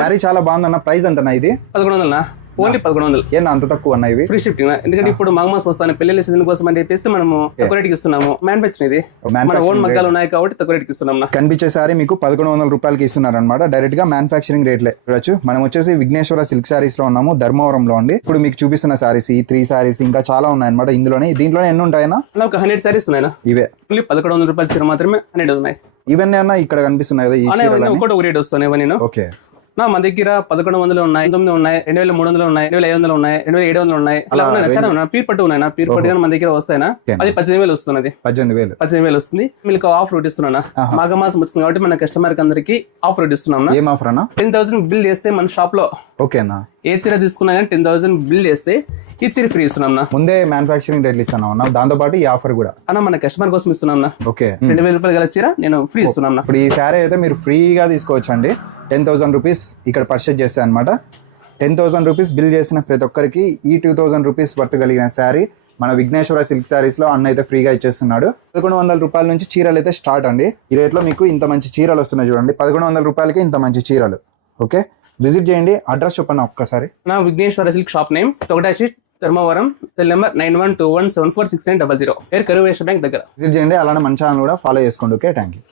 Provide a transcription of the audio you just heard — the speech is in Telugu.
శారీ చాలా బాగుందన్న. ప్రైస్ ఎంతనా ఇది? 1100 ఓన్లీ 1100. ఏనా అంత తక్కువ అన్న ఇవి? Free shifting. ఎందుకంటే ఇప్పుడు మాఘమాస్ వస్తాను పెళ్లి సీజన్ కోసం అని చెప్పేసి మనము తక్కువ రేటుకి ఇస్తున్నాము. మ్యానుఫ్యాక్చరింగ్ ఇది, మన ఓన్ మగ్గాలు ఉన్నాయి కాబట్టి తక్కువ రేటుకి ఇస్తున్నాం. కనిపించే సారీ మీకు 1100 రూపాయలకి ఇస్తున్నారు అనమాట. డైరెక్ట్ గా మ్యానుఫ్యాక్చరింగ్ రేట్లే చూడొచ్చు. మనం వచ్చేసి విఘ్నేశ్వర సిల్క్ సారీస్ లో ఉన్నాము, ధర్మవరంలో అండి. ఇప్పుడు మీకు చూపిస్తున్న సారీస్ ఈ 3 సారీస్ ఇంకా చాలా ఉన్నాయి అనమాట. దీంట్లోనే ఎన్ని ఉంటాయన్నా? ఒక 100 సారీస్ ఉన్నాయి. ఇవే ఓన్లీ 1100 రూపాయల చీర మాత్రమే 100 ఉన్నాయి. ఇవన్నీ అన్న ఇక్కడ కనిపిస్తున్నాయి కదా ఈ చీరలు? ఒకటి రేట్ వస్తున్నాయి. నేను ఓకే మన దగ్గర 1100 ఉన్నాయి, 900 ఉన్నాయి, 2300 ఉన్నాయి, 2500 ఉన్నాయి, 2700 ఉన్నాయి. అలా ఉన్నాయి, చాలా ఉన్నాయి. పీర్ పట్టు ఉన్నాయి. పీర్ పట్టు మన దగ్గర వస్తాయినా అది 18,000 వస్తున్నది. 18,000 వస్తుంది. మీకు ఆఫ్ రూట్ ఇస్తున్నా. మాఘమాసం వస్తుంది కాబట్టి మన కస్టమర్ కి అందరికి ఆఫ్ రూట్ ఇస్తున్నాం. ఏం ఆఫర్ అన్న? 10,000 బిల్ చేస్తే మన షాప్ లో ఓకేనా ఏ చీర తీసుకున్నా కానీ 10,000 బిల్ చేస్తే ఈ చీర ఫ్రీ ఇస్తున్నాం. ముందే మ్యానుఫ్యాక్చరింగ్ రేట్లు ఇస్తున్నాం. దాంతో పాటు ఈ ఆఫర్ కూడా మన కస్టమర్ కోసం ఇస్తున్నాం. ఓకే 2,000 రూపాయలు గల చీర నేను ఫ్రీ ఇస్తున్నాం. ఇప్పుడు ఈ శారీ అయితే మీరు ఫ్రీగా తీసుకోవచ్చు అండి. 10,000 రూపీస్ ఇక్కడ పర్చేజ్ చేస్తే అనమాట. 10,000 రూపీస్ బిల్ చేసిన ప్రతి ఒక్కరికి ఈ 2,000 రూపీస్ వర్త్ కలిగిన శారీ మన విఘ్నేశ్వర సిల్క్ శారీస్ లో అన్న అయితే ఫ్రీగా ఇచ్చేస్తున్నాడు. 1100 రూపాయల నుంచి చీరలు అయితే స్టార్ట్ అండి. ఈ రేట్లో మీకు ఇంత మంచి చీరలు వస్తున్నాయి చూడండి. 1100 రూపాయలకి ఇంత మంచి చీరలు. ఓకే విజిట్ చేయండి. అడ్రస్ చెప్పండి ఒక్కసారి. నా విఘ్నేశ్వర సిల్క్ షాప్ నేమ్ తొగటాశి Dharmavaram, cell number 9121746900, Karuveswara bank దగ్గర. విజిట్ చేయండి. అలానే మన ఛానల్ కూడా ఫాలో చేసుకోండి. Okay thank you.